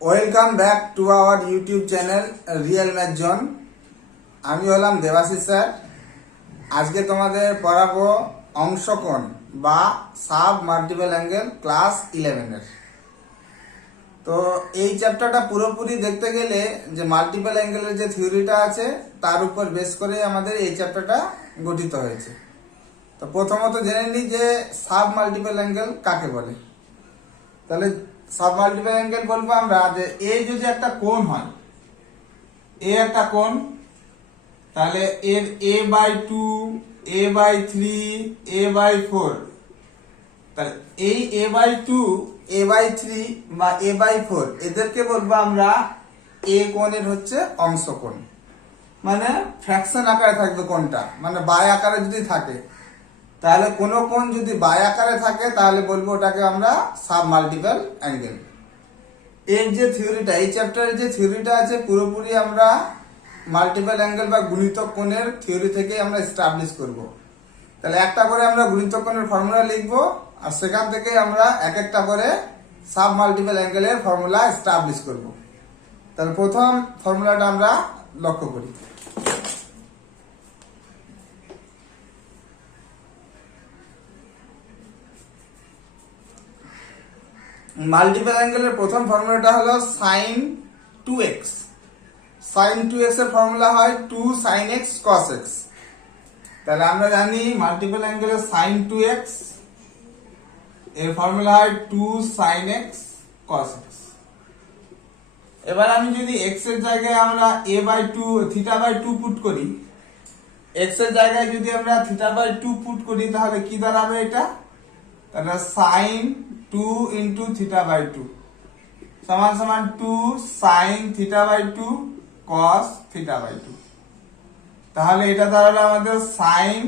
Welcome back to our YouTube channel real math zone. আমি হলাম Debashis sir. আজকে তোমাদের পড়াবো অংশকোণ বা সাব মাল্টিপল অ্যাঙ্গেল ক্লাস 11-এর। তো এই চ্যাপ্টারটা পুরোপুরি দেখতে গেলে যে মাল্টিপল অ্যাঙ্গেলের যে থিওরিটা আছে তার উপর বেস করে আমাদের এই চ্যাপ্টারটা গঠিত হয়েছে। তো প্রথমত জেনে নিই যে সাব মাল্টিপল অ্যাঙ্গেল কাকে বলে। তাহলে সাব মাল্টিপল অ্যাঙ্গেল বলবো আমরা যে এ যদি একটা কোণ হয়, এ একটা কোণ, তাহলে এর a/2, a/3, a/4, তাহলে এই a/2, a/3 বা a/4 এদেরকে বলবো আমরা এ কোণের হচ্ছে অংশকোণ। মানে ফ্র্যাকশন আকারে থাকবে কোণটা, মানে বাই আকারে যদি থাকে, তাহলে কোনো কোণ যদি বাই আকারে থাকে তাহলে বলবো ওটাকে আমরা সাব মাল্টিপল অ্যাঙ্গেল। এর যে থিওরিটা, এই চ্যাপ্টারের যে থিওরিটা আছে পুরোপুরি আমরা মাল্টিপল অ্যাঙ্গেল বা গুণিতক কোণের থিওরি থেকে আমরা এস্টাবলিশ করব। তাহলে একটা করে আমরা গুণিতক কোণের ফর্মুলা লিখবো, আর সেখান থেকে আমরা এক একটা করে সাব মাল্টিপল অ্যাঙ্গেলের ফর্মুলা এস্টাবলিশ করব। তাহলে প্রথম ফর্মুলাটা আমরা লক্ষ্য করি। মাল্টিপল অ্যাঙ্গেলের প্রথম ফর্মুলাটা হলো sin 2x। sin 2x এর ফর্মুলা হয় 2 sin x cos x। তাহলে আমরা জানি মাল্টিপল অ্যাঙ্গেলের sin 2x এর ফর্মুলা হয় 2 sin x cos x। এবার আমি যদি x এর জায়গায় আমরা a/2 θ/2 পুট করি, x এর জায়গায় যদি আমরা θ/2 পুট করি তাহলে কি দাঁড়াবে এটা? তাহলে sin 2 into θ/2 সমান সমান 2 sin θ/2 cos θ/2। তাহলে এটা দাঁড়ালো আমাদের sin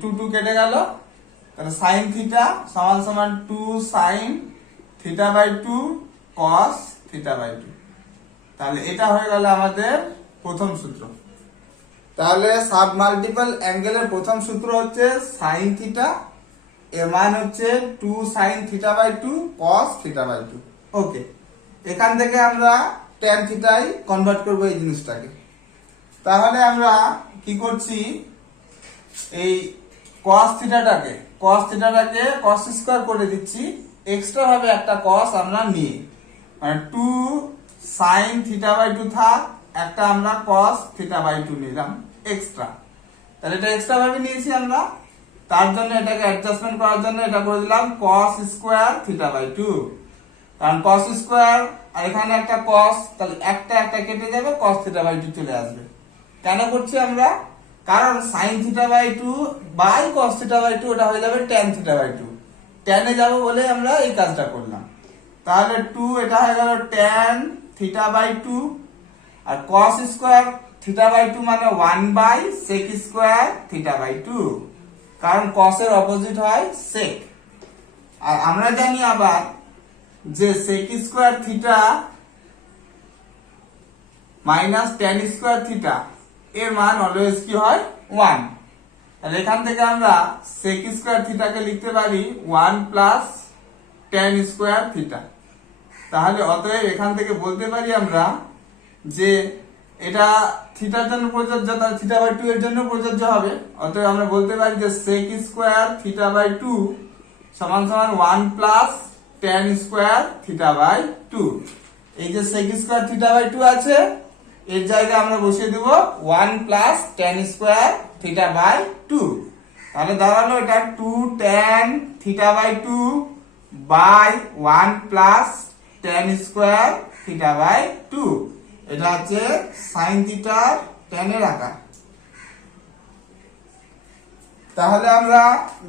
2 কেটে গেল, তাহলে sin θ সমান সমান 2 sin θ/2 cos θ/2। তাহলে এটা হয়ে গেল আমাদের প্রথম সূত্র। তাহলে সাব মাল্টিপল অ্যাঙ্গেলের প্রথম সূত্র হচ্ছে sin θ, এর মান হচ্ছে 2 sin θ/2 cos θ/2। ওকে, এখান থেকে আমরা tan θ কনভার্ট করব এই জিনিসটাকে। তাহলে আমরা কি করছি, এই cos θটাকে cos স্কয়ার করে দিচ্ছি, এক্সট্রা ভাবে একটা cos আমরা নিয়ে, মানে 2 sin θ/2 থাক, একটা আমরা cos θ/2 নিলাম এক্সট্রা। তাহলে এটা এক্সট্রা ভাবে নিয়েছি আমরা, তার জন্য এটাকে অ্যাডজাস্টমেন্ট করার জন্য এটা করে দিলাম cos স্কয়ার θ/2। কারণ cos স্কয়ার আর এখানে একটা cos, তাহলে একটা কেটে যাবে, cos θ/2 চলে আসবে। কেন করছি আমরা? কারণ sin θ/2 বাই cos θ/2 ওটা হয়ে যাবে tan θ/2, tan এ যাব বলে আমরা এই কাজটা করলাম। তাহলে 2 এটা হয়ে গেল tan θ/2, আর cos স্কয়ার θ/2 মানে 1 বাই sec স্কয়ার θ/2, কারণ cos এর অপোজিট হয় sec। আর আমরা জানি আবার যে sec square theta minus tan square theta এর মান অলওয়েজ কি হয়? 1। তাহলে এখান থেকে আমরা sec স্কয়ার থিটাকে লিখতে পারি 1 প্লাস tan স্কয়ার থিটা। তাহলে অতএব এখান থেকে বলতে পারি আমরা যে এটা থিটার জন্য প্রযোজ্য, তাহলে θ/2 এর জন্য প্রযোজ্য হবে। অতএব আমরা বলতে পারি যে sec স্কয়ার θ/2 সমান সমান 1 প্লাস tan স্কয়ার θ/2। এই যে sec স্কয়ার θ/2 আছে, এর জায়গায় আমরা বসিয়ে দেব 1 প্লাস tan স্কয়ার θ/2। তাহলে দাঁড়ালো এটা 2 tan θ/2 by 1 plus tan square θ/2। এটা হচ্ছে sin থিটার tan এর আকার। তাহলে আমরা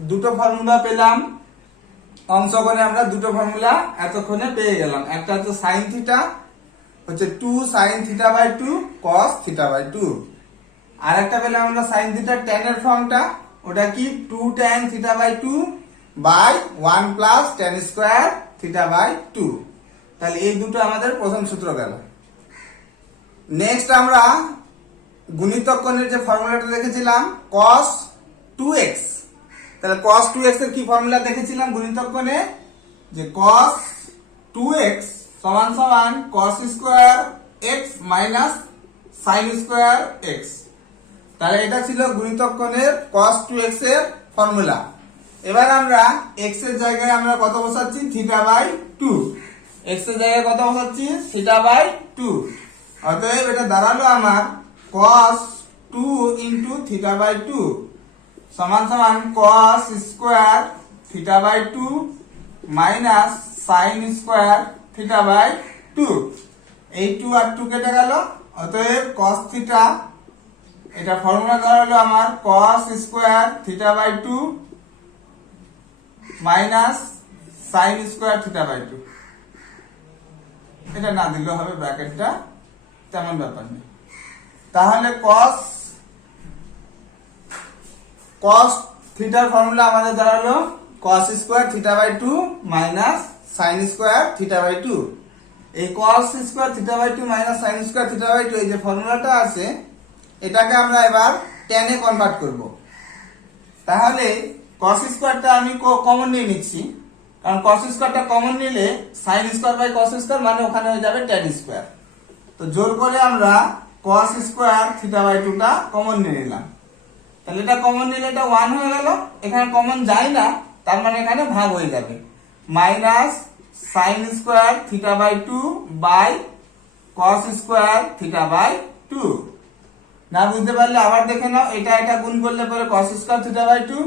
দুটো ফর্মুলা পেলাম, অংশকোণে আমরা দুটো ফর্মুলা এতক্ষণে পেয়ে গেলাম। একটা হচ্ছে sin থিটা হচ্ছে 2 sin θ/2 cos θ/2, আর একটা পেলাম আমরা sin থিটার tan এর ফর্মটা, ওটা কি 2 tan θ/2 by 1 plus tan square θ/2। তাহলে এই দুটো আমাদের প্রথম সূত্র গেল। নেক্সট আমরা গুণিতক কোণের যে ফর্মুলাটা দেখেছিলাম cos 2x। তাহলে cos 2x এর কি ফর্মুলা দেখেছিলাম গুণিতক কোণে? যে cos 2x সমান সমান cos square x minus sin square x। তাহলে এটা ছিল গুণিতক কোণের cos 2x এর ফর্মুলা। এবার আমরা x এর জায়গায় আমরা কত বসাচ্ছি, θ/2। x এর জায়গায় কত বসাচ্ছি, θ/2। অতএব এটা দাঁড়ালো আমার cos 2 * θ/2 সমান সমান cos square θ/2 minus sin square θ/2। এই 2 আর 2 কেটে গেল, অতএব cos θ, এটা ফর্মুলা দাঁড়ালো আমার cos square θ/2 minus sin square θ/2। এটা না দিলেও হবে, ব্র্যাকেটটা তেমন ব্যাপার নেই। তাহলে cos থিটার ফর্মুলা আমাদের দাঁড়ালো cos square θ/2 minus sin square θ/2। এই cos square θ/2 minus sin square θ/2 এই যে ফর্মুলাটা আছে, এটাকে আমরা এবার tan এ কনভার্ট করব। তাহলে cos স্কয়ারটা আমি কমন নিয়ে নিচ্ছি, কারণ cos স্কয়ারটা কমন নিলে sin square by cos square মানে ওখানে হয়ে যাবে tan স্কয়ার। তো জোর করে আমরা cos স্কয়ার θ/2 টা কমন নিয়ে নিলাম। তাহলে এটা কমন নিলে এটা 1 হয়ে গেল, এখানে কমন যায় না, তার মানে এখানে ভাগ হয়ে যাবে minus sin square θ/2 by cos square θ/2। না বুঝতে পারলে আবার দেখে নাও, এটা গুণ করলে পরে cos স্কয়ার θ/2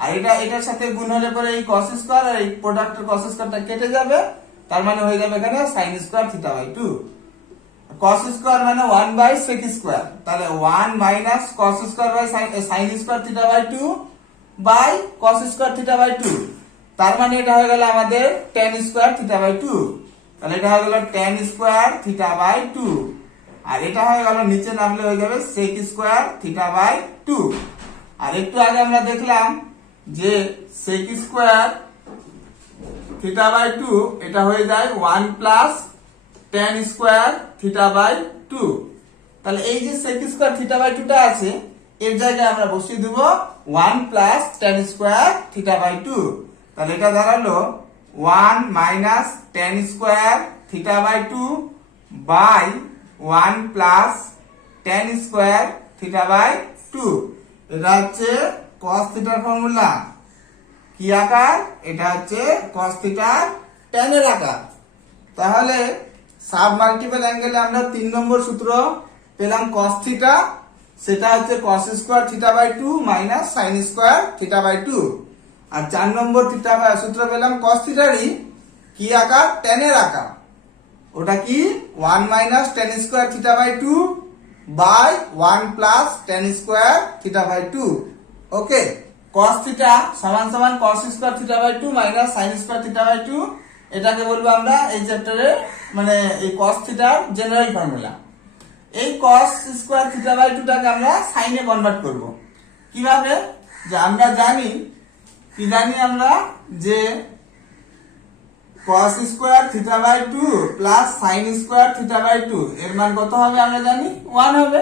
আর এটার সাথে গুণ হলে পরে এই cos স্কয়ার আর এই প্রোডাক্টের cos স্কয়ারটা কেটে যাবে, তার মানে হয়ে যাবে এখানে sin স্কয়ার θ/2। cos স্কয়ার মানে 1/sec স্কয়ার, তাহলে 1 minus cos square by sin square θ/2 by cos square θ/2, তার মানে এটা হয়ে গেল আমাদের tan স্কয়ার θ/2। তাহলে এটা হয়ে গেল tan স্কয়ার θ/2 আর এটা হয়ে গেল নিচে নামলে হয়ে যাবে sec স্কয়ার θ/2। আর একটু আগে আমরা দেখলাম যে sec স্কয়ার θ/2 এটা হয়ে যায় 1 প্লাস tan স্কয়ার θ/2। তাহলে এই যে sec স্কয়ার θ/2 টা আছে, এর জায়গায় আমরা বসিয়ে দেব 1 প্লাস tan স্কয়ার θ/2। তাহলে এটা দাঁড়ালো 1 minus tan square θ/2 by 1 plus tan square θ/2। এটা হচ্ছে cos থিটার ফর্মুলা। কি আকার? এটা হচ্ছে cos থিটার tan এর আকার। তাহলে সাব মাল্টিপল অ্যাঙ্গেলে আমরা 3 নম্বর সূত্র পেলাম cos থিটা, সেটা হচ্ছে cos square θ/2 minus sin square θ/2। আর 4 নম্বর সূত্র পেলাম cos থিটারই কি আকার, tan এর আকার। ওটা কি 1 minus tan square θ/2 by 1 plus tan square θ/2। Okay, cos theta সমান সমান cos square θ/2 minus sin square θ/2, এটাকে বলবো আমরা এই চ্যাপ্টারে মানে এই cos থিটার জেনারেল ফর্মুলা। এই cos স্কয়ার θ/2 টাকে আমরা sin এ কনভার্ট করব। কিভাবে? যে আমরা জানি আমরা যে cos square θ/2 plus sin square θ/2 এর মান কত হবে আমরা জানি, 1 হবে।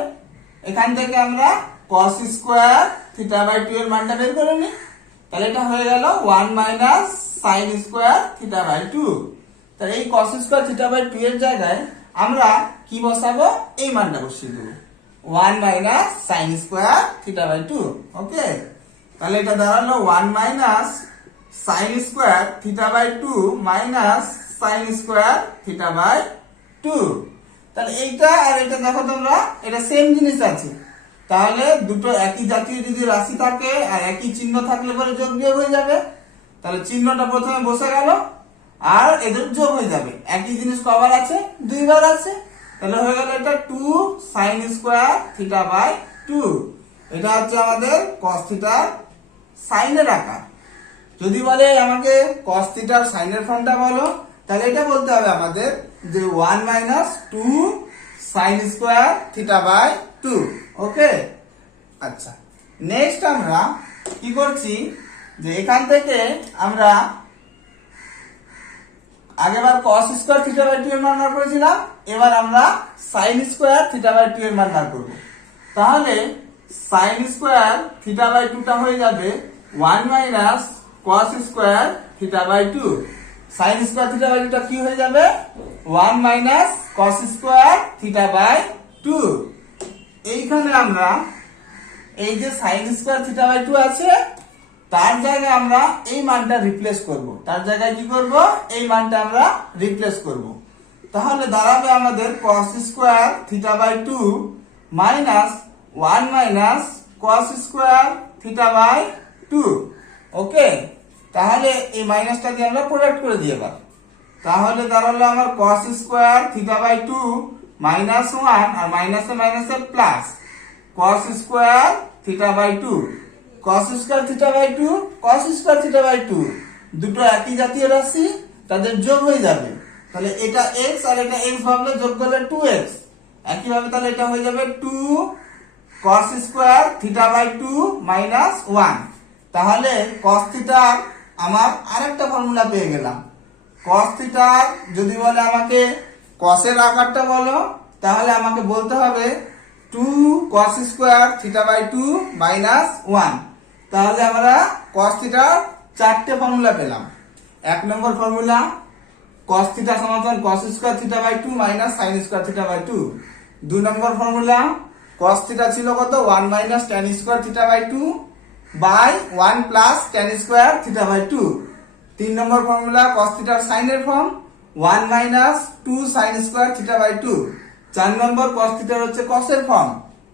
এখান থেকে আমরা cos স্কয়ার θ/2 এর মানটা বের করে নিই। তাহলে এটা হয়ে গেল 1 মাইনাস sin স্কয়ার θ/2। তাহলে এই cos স্কয়ার θ/2 এর জায়গায় আমরা কি বসাবো, এই মানটা বসিয়ে দেব 1 মাইনাস sin স্কয়ার θ/2। ওকে, তাহলে এটা দাঁড়ালো 1 minus sin square θ/2 minus sin square θ/2। তাহলে এইটা আর এটা দেখো তোমরা, এটা সেম জিনিস আছে। তাহলে দুটো একই জাতীয় যদি রাশি থাকে আর একই চিহ্ন থাকলে পরে যোগ বিয়োগ হয়ে যাবে। তাহলে চিহ্নটা প্রথমে বসে গেল আর এদের যোগ হয়ে যাবে। একই জিনিস কবার আছে, দুইবার আছে। তাহলে হয়ে গেল এটা 2 sin স্কয়ার θ/2। এটা হচ্ছে আমাদের cos থিটার sin এর আকার। যদি বলে আমাকে cos থিটার sin এর ফর্মটা বলো, তাহলে এটা বলতে হবে আমাদের যে 1 মাইনাস 2 sin স্কয়ার θ/2। ওকে, আচ্ছা, নেক্সট আমরা কি করছি যে এখান থেকে আমরা আগেবার cos স্কয়ার θ/2 এর মান বার করেছিলাম, এবার আমরা sin স্কয়ার θ/2 এর মান বার করব। তাহলে sin স্কয়ার θ/2 টা হয়ে যাবে 1 minus cos square θ/2। sin square θ/2 টা কি হয়ে যাবে, 1 minus cos square theta by 2। এইখানে আমরা এই যে সাইন স্কোয়ার থিটা বাই 2 আছে, তার জায়গায় আমরা এই মানটা রিপ্লেস করব। তার জায়গায় কি করব? এই মানটা আমরা রিপ্লেস করব। তাহলে দাঁড়াবে আমাদের cos square theta by 2 minus 1 minus cos square theta by 2। Okay, তাহলে এই মাইনাসটা দিয়ে আমরা প্রোডাক্ট করে দিই এবার। তাহলে দাঁড়ালো আমার cos square theta by 2 minus 1 আর মাইনাসে মাইনাসে plus cos square theta by 2। cos square theta by 2 cos square theta by 2 দুটো একই জাতীয় রাশি, তাদের যোগ হয়ে যাবে। তাহলে এটা x আর এটা x ভাবলে যোগ করলে 2x। একইভাবে তাহলে এটা হয়ে যাবে 2 cos square theta by 2 minus 1। তাহলে cos থিটা আমার আরেকটা ফর্মুলা পেয়ে গেলাম। cos থিটা যদি বলে আমাকে cos এর আকারটা বলো, তাহলে আমাকে বলতে হবে 2 cos square theta by 2 minus 1। তাহলে আমরা cos থিটার চারটে ফর্মুলা পেলাম। এক নম্বর ফর্মুলা cos থিটা সমান cos square theta by 2 minus sin square theta by 2। দুই নম্বর ফর্মুলা cos থিটা ছিল কত? 1 minus tan square theta by 2 by 1 plus tan square theta by 2। তিন নম্বর ফর্মুলা cos থিটার sin এর form 1 minus 2 sin square theta by 2। চার নম্বর cos থিটার হচ্ছে cos এর ফর্ম,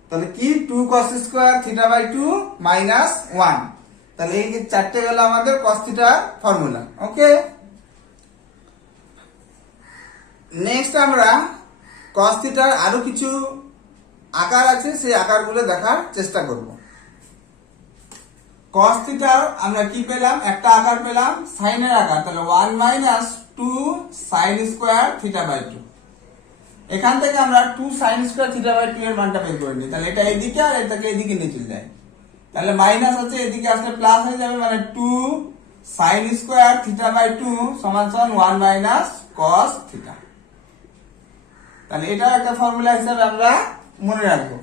তাহলে কি 2 cos square theta by 2 minus 1। তাহলে এই যে চারটে গেল আমাদের cos থিটার ফর্মুলা। ওকে, নেক্সট আমরা cos থিটার আরো কিছু আকার আছে, সেই আকারগুলো দেখার চেষ্টা করব। cos থিটার আমরা কি পেলাম? একটা আকার পেলাম সাইনের আকার, তাহলে 1 minus 2 sin square theta by 2। এখান থেকে আমরা 2 sin স্কোয়ার থিটা বাই 2 এর মানটা বের করে নিই। তাহলে এটা এদিকে আর এটাকে এদিকে নিয়ে চলে যায়, তাহলে মাইনাস আছে, এদিকে আসলে প্লাস হয়ে যাবে, মানে 2 sin স্কোয়ার থিটা বাই 2 সমান সমান 1 মাইনাস cos থিটা। তাহলে এটা একটা ফর্মুলা হিসেবে আমরা মনে রাখবো,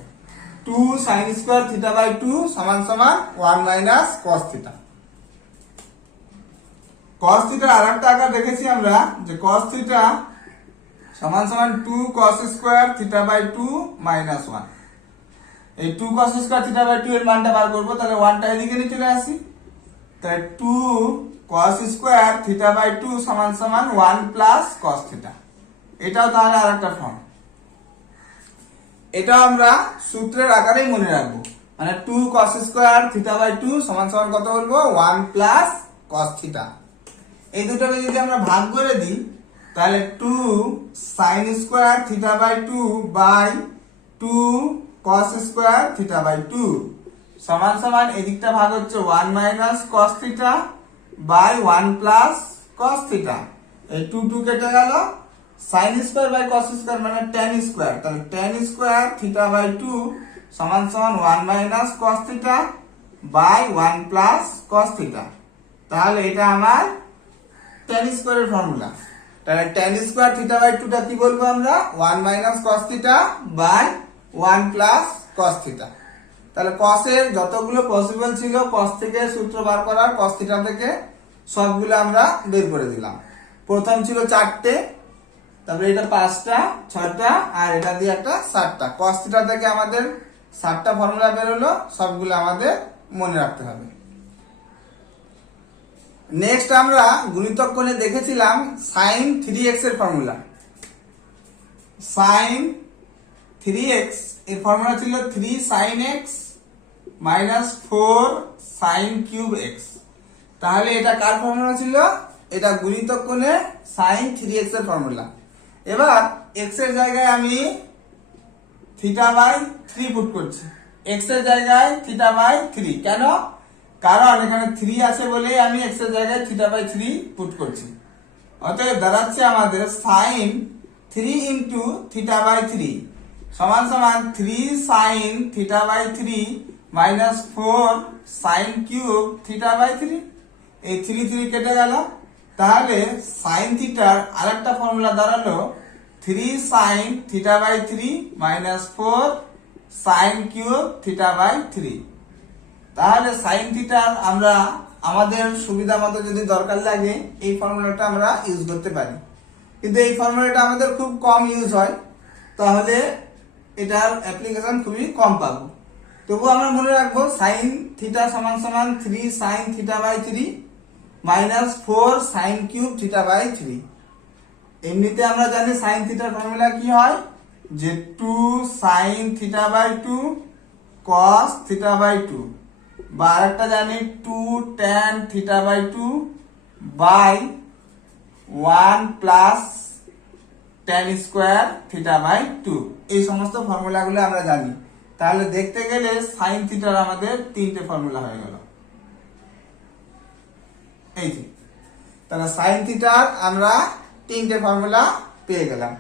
2 sin স্কোয়ার থিটা বাই 2 সমান সমান 1 মাইনাস cos থিটা। cos থিটার আরেকটা আকার দেখেছি আমরা, যে cos থিটা সমান সমান 2 cos square theta by 2 minus 1। এই 2 cos স্কোয়ার থিটা বাই 2 এর মানটা বার করবো, তাহলে 1টা এদিকে নিয়ে চলে আসি, তাহলে 2 cos স্কোয়ার থিটা বাই 2 সমান সমান 1 প্লাস cos থিটা। এটাও তাহলে আরেকটা ফর্ম। এটা আমরা সূত্রের আকারেই মনে রাখবো, মানে 2 cos স্কোয়ার থিটা বাই 2 সমান সমান কত বলবো? 1 প্লাস cos থিটা। এই দুটোকে যদি আমরা ভাগ করে দিই, তাহলে 2 sin square theta by 2 by 2 cos square theta by 2 সমান সমান এদিকটা ভাগ হচ্ছে 1 minus cos theta by 1 plus cos theta. এই 2 কেটে গেল, sin square by cos square মানে tan স্কোয়ার, তাহলে tan স্কোয়ার থিটা বাই 2 সমান সমান 1 minus cos theta by 1 plus cos theta. তাহলে এটা আমার tan স্কোয়ারের ফর্মুলা। তাহলে tan স্কোয়ার থিটা বাই 2 টা কি বলবো আমরা? 1 minus cos theta by 1 plus cos theta. তাহলে cos এর যতগুলো পসিবল ছিল cos থেকে সূত্র বার করার, cos থিটা থেকে সবগুলো আমরা বের করে দিলাম। প্রথম ছিল 4টে, তারপরে এটা 5টা, 6টা আর এটা দিয়ে একটা 7টা। cos থিটা থেকে আমাদের 7টা ফর্মুলা বের হলো, সবগুলো আমাদের মনে রাখতে হবে। নেক্সট আমরা গুণিতক কোণে দেখেছিলাম sin 3x এর ফর্মুলা। sin 3x এর ফর্মুলা ছিল 3 sin x minus 4 sin cube x। তাহলে এটা কার ফর্মুলা ছিল? এটা গুণিতক কোণে sin 3x এর ফর্মুলা। এবার x এর জায়গায় আমি থিটা বাই 3 পুট করছি, x এর জায়গায় থিটা বাই 3। কেন? কারণ এখানে 3 আছে বলেই আমি x এর জায়গায় থিটা বাই 3 পুট করছি। অতএব দাঁড়াচ্ছে আমাদের sin 3 ইন্টু থিটা বাই 3 সমান সমান 3 sin theta by 3 minus 4 sin cube theta by 3। এই 3 কেটে গেল, তাহলে sin থিটার আরেকটা ফর্মুলা দাঁড়ালো 3 sin theta by 3 minus 4 sin cube theta by 3। তাহলে sin থিটার আমরা আমাদের সুবিধা মতো যদি দরকার লাগে এই ফর্মুলাটা আমরা ইউজ করতে পারি। কিন্তু এই ফর্মুলাটা আমাদের খুব কম ইউজ হয়, তাহলে এটার অ্যাপ্লিকেশন খুবই কম পাবো। তবু আমরা মনে রাখবো সাইন থিটা সমান সমান 3 sine theta by 3 minus 4 sine cube theta by 3। এমনিতে আমরা জানি সাইন থিটার ফর্মুলা কি হয়, যে 2 sine theta by 2 cos theta by 2, বা আরেকটা জানি 2 tan theta by 2 by 1 plus tan square theta by 2। এই সমস্ত ফর্মুলাগুলো আমরা জানি। তাহলে দেখতে গেলে সাইন থিটার আমাদের 3টে ফর্মুলা হয়ে গেল। এই যে, তাহলে সাইন থিটার আমরা 3টে ফর্মুলা পেয়ে গেলাম।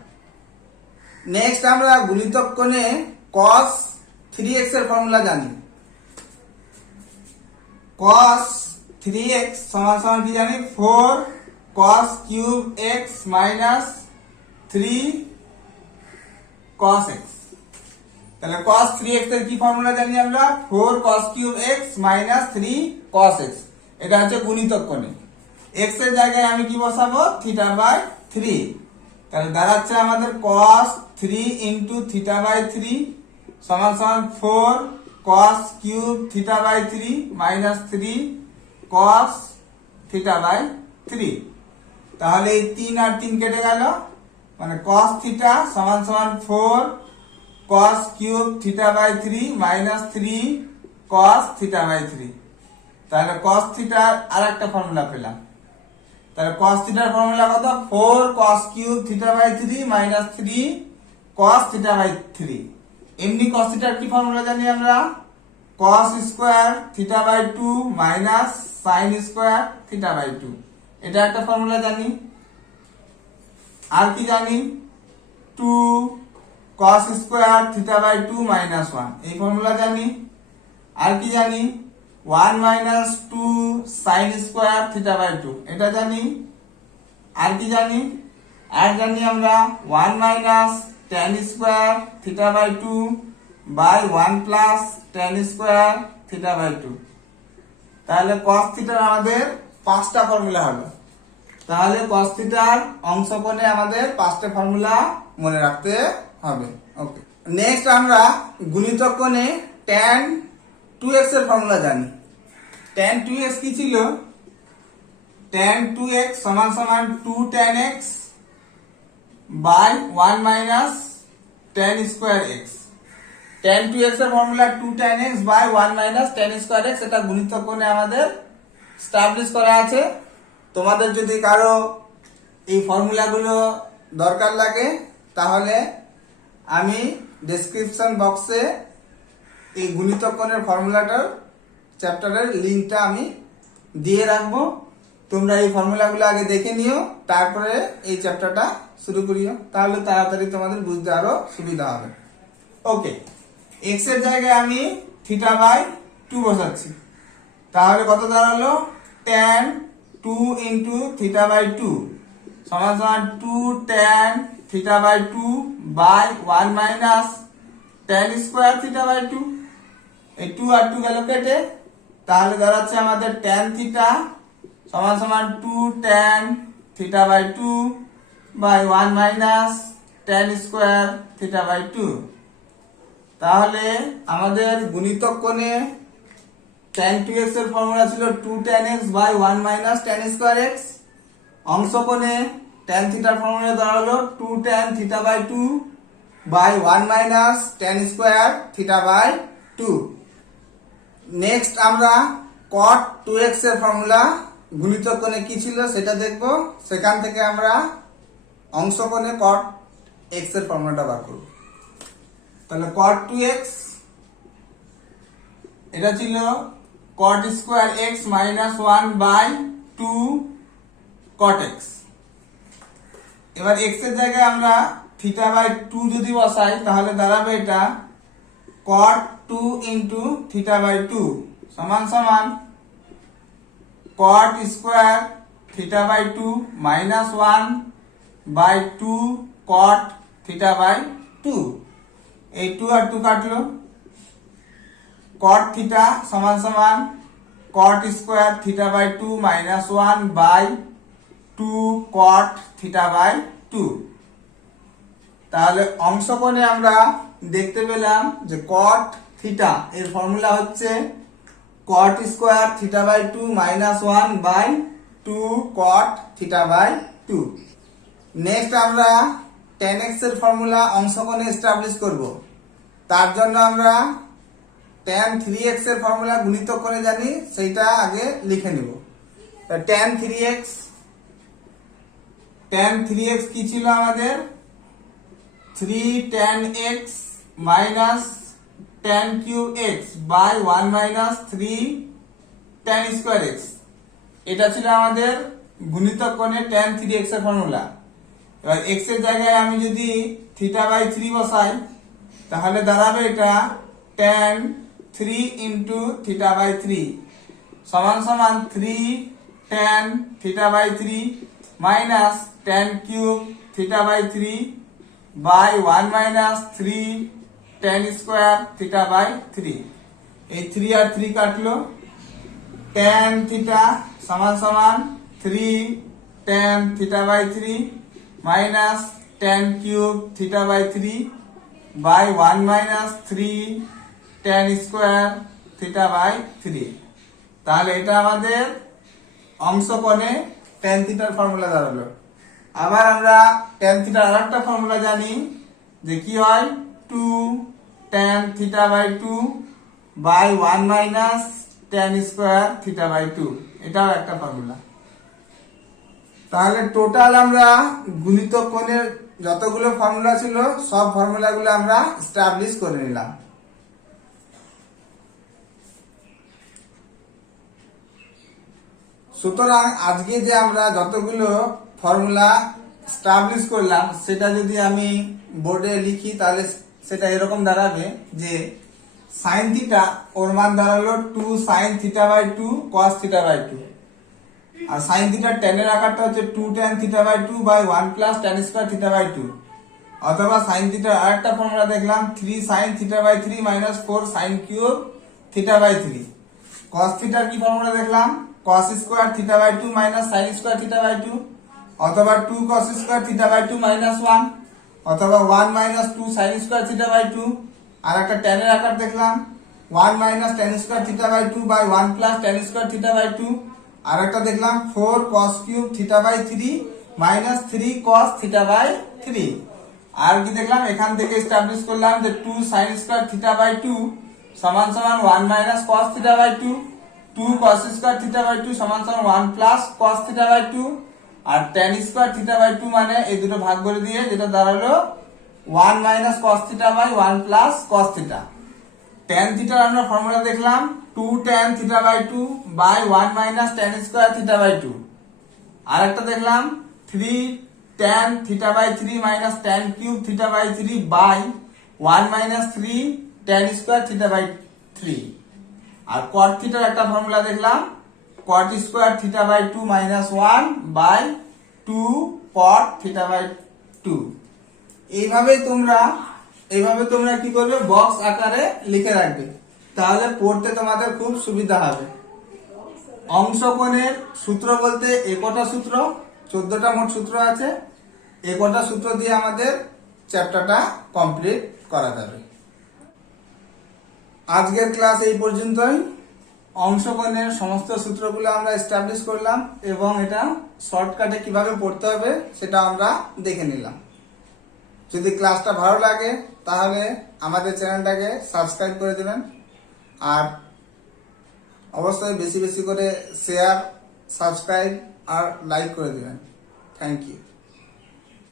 নেক্সট আমরা গুণিতক কোণে cos 3x এর ফর্মুলা জানি। cos 3x সমান সমান কি জানি, 4 cos cube x minus 3 cos x। তাহলে cos 3x এর কি ফর্মুলা জানি আমরা, 4 cos cube x minus 3 cos x। এটা হচ্ছে গুণিতক কোণে। x এর জায়গায় আমি কি বসাবো, থিটা বাই 3। তাহলে দাঁড়াচ্ছে আমাদের cos 3 ইন্টু থিটা বাই 3 সমান সমান 4 cos cube theta by 3 minus 3 cos theta by 3। তাহলে এই 3 আর 3 কেটে গেল, মানে cos থিটা সমান সমান 4 cos cube theta by 3 minus 3 cos theta by 3। তাহলে cos থিটার আর একটা ফর্মুলা পেলাম। তাহলে cos থিটার ফর্মুলা কত, 4 cos cube theta by 3 minus 3 cos theta by 3। এমনি cos থিটার কি ফর্মুলা জানি আমরা, cos square theta by 2 minus sin square theta by 2। এটা একটা ফর্মুলা জানি। আর কি জানি, 2 cos square theta by 2 minus 1, এই ফর্মুলা জানি। আর কি জানি, 1 minus 2 sin square theta by 2, এটা জানি। আর কি জানি, আর জানি আমরা 1 minus tan square theta by 2 by 1 plus tan square theta by 2। তাহলে cos থিটার আমাদের 5টা ফর্মুলা হলো। তাহলে cos থিটার অংশকোণে আমাদের 5টা ফর্মুলা মনে রাখতে হবে। ওকে, নেক্সট আমরা গুণিতক কোণে tan 2x এর ফর্মুলা জানি। tan 2x কি ছিল, tan 2x সমান সমান 2 tan x by 1 minus tan square x। tan 2x এর formula 2 tan x by 1 minus tan square x। এটা গুণিতক কোণে আমাদের এস্টাবলিশ করা আছে। তোমাদের যদি কারো এই ফর্মুলাগুলো দরকার লাগে, তাহলে আমি ডেসক্রিপশন বক্সে এই গুণিতক কোণের ফর্মুলাটার চ্যাপ্টারের লিঙ্কটা আমি দিয়ে রাখবো। তোমরা এই ফর্মুলাগুলো আগে দেখে নিও, তারপরে এই চ্যাপ্টারটা শুরু করিও, তাহলে তাড়াতাড়ি তোমাদের বুঝতে আরো সুবিধা হবে। ওকে, x এর জায়গায় আমি থিটা বাই 2 বসাচ্ছি। তাহলে কত দাঁড়ালো, tan 2 ইন্টু থিটা বাই 2 সমান সমান 2 tan theta by 2 by 1 minus tan square theta by 2। এই 2 আর 2 গেল কেটে, তাহলে দাঁড়াচ্ছে আমাদের tan থিটা সমান সমান 2 tan theta by 2 by 1 minus tan square theta by 2। তাহলে আমাদের গুণিতক কোণে tan 2x এর ফর্মুলা ছিল 2 tan x by 1 minus tan square x। অংশকোণে tan থিটার ফর্মুলা দাঁড়ালো 2 tan theta by 2 by 1 minus tan square theta by 2। Next আমরা cot 2x এর ফর্মুলা গুণিতক কোণে কি ছিল সেটা দেখব। সেখান থেকে আমরা অংশকোণে cot x এর ফর্মুলাটা বার করব। তাহলে cot 2x এটা ছিল cot square x minus 1 by 2 cot x। এবার x এর জায়গায় আমরা থিটা বাই 2 যদি বসাই, তাহলে দাঁড়াবে এটা cot 2 ইন্টু থিটা বাই 2 সমান সমান cot square theta by 2 minus 1 by 2 cot theta by 2। এই 2 আর 2 কাটলো, cot থিটা সমান সমান cot square theta by 2 minus 1 by 2 cot theta by two. তাহলে অংশকোণে আমরা দেখতে পেলাম যে কট থিটা এর ফর্মুলা হচ্ছে cot square theta by two minus one by two cot theta by two. Next আমরা টেন এক্স এর ফর্মুলা অংশকোণে এস্টাবলিশ করব। তার জন্য আমরা tan 3x এর ফর্মুলা গুণিতক করে জানি, সেইটা আগে লিখে নিব। tan 3x কি ছিল আমাদের? 3 tan x minus tan cube x by 1 minus 3 tan square x। এটা ছিল আমাদের গুণিতক কোণে tan 3x এর ফর্মুলা। এবার x এর জায়গায় আমি যদি থিটা বাই 3 বসাই তাহলে দাঁড়াবে এটা tan 3 into theta by 3 সমান সমান 3 tan theta by 3 minus tan cube theta by 3 by 1 minus 3 tan square theta by 3। এই 3 আর 3 কাটলো, tan theta সমান সমান 3 tan theta by 3 minus tan cube theta by 3 by 1 minus 3 tan square theta by 3। তাহলে এটা আমাদের অংশকোণে tan থিটার formula দাঁড়ালো। আবার আমরা tan থিটার আরেকটা ফর্মুলা জানি যে কি হয় 2 tan theta by 2 by 1 minus tan square theta by 2। এটাও একটা ফর্মুলা। তাহলে টোটাল আমরা গুণিতক কোণের যতগুলো ফর্মুলা ছিল সব ফর্মুলাগুলো আমরা এস্টাবলিশ করে নিলাম। সুতরাং আজকে যে আমরা যতগুলো ফর্মুলা এস্টাবলিশ করলাম সেটা যদি আমি বোর্ডে লিখি তাহলে সেটা এরকম দাঁড়াবে যে সাইন থিটা ওর মান দাঁড়ালো 2 sin theta by 2 cos theta by 2। আর সাইন থিটার tan এর আকারটা হচ্ছে 2 tan theta by 2 by 1 plus tan square theta by 2। অথবা সাইন থিটার আরেকটা ফর্মুলা দেখলাম 3 sin theta by 3 minus 4 sin cube theta by 3। cos থিটার কি ফর্মুলা দেখলাম cos square theta by 2 minus sin square theta by 2। অথবা 2 cos square theta by 2 minus 1। অথবা 1 minus 2 sin square theta by 2। আর একটা tan এর আকার দেখলাম 1 minus tan square theta by 2 by 1 plus tan square theta by 2। আর একটা দেখলাম 4 cos cube theta by 3 minus 3 cos theta by 3। আর কি দেখলাম এখান থেকে এস্টাবলিশ করলাম যে 2 sin স্কয়ার থিটা বাই 2 সমান সমান 1 minus cos theta by 2। 2 cos square theta by 2 সমান সমান 1 প্লাস cos থিটা বাই 2। আর tan স্কয়ার থিটা বাই 2 মানে এই দুটো ভাগ করে দিয়ে যেটা দাঁড়ালো 1 minus cos theta by 1 plus cos theta. tan থিটার আমরা ফর্মুলা দেখলাম 2 tan theta by 2 by 1 minus tan square theta by 2। আর একটা দেখলাম 3 tan theta by 3 minus tan cube theta by 3 by 1 minus 3 tan square theta by 3। আর cot থিটার একটা formula দেখলাম cot square theta by 2 minus 1 by 2 cot theta by 2। এইভাবে তোমরা কি করবে বক্স আকারে লিখে রাখবে, তাহলে পড়তে তোমাদের খুব সুবিধা হবে। অংশকোণের সূত্র বলতে একটা সূত্র, 14টা মোট সূত্র আছে। একটা সূত্র দিয়ে আমাদের চ্যাপ্টারটা কমপ্লিট করা যাবে। আজকের ক্লাস এই পর্যন্তই। অংশকোণের সমস্ত সূত্রগুলো আমরা এস্টাবলিশ করলাম এবং এটা শর্টকাটে কিভাবে পড়তে হবে সেটা আমরা দেখে নিলাম। যদি ক্লাসটা ভালো লাগে তাহলে আমাদের চ্যানেলটাকে সাবস্ক্রাইব করে দেবেন আর অবশ্যই বেশি বেশি করে শেয়ার, সাবস্ক্রাইব আর লাইক করে দেবেন। Thank you.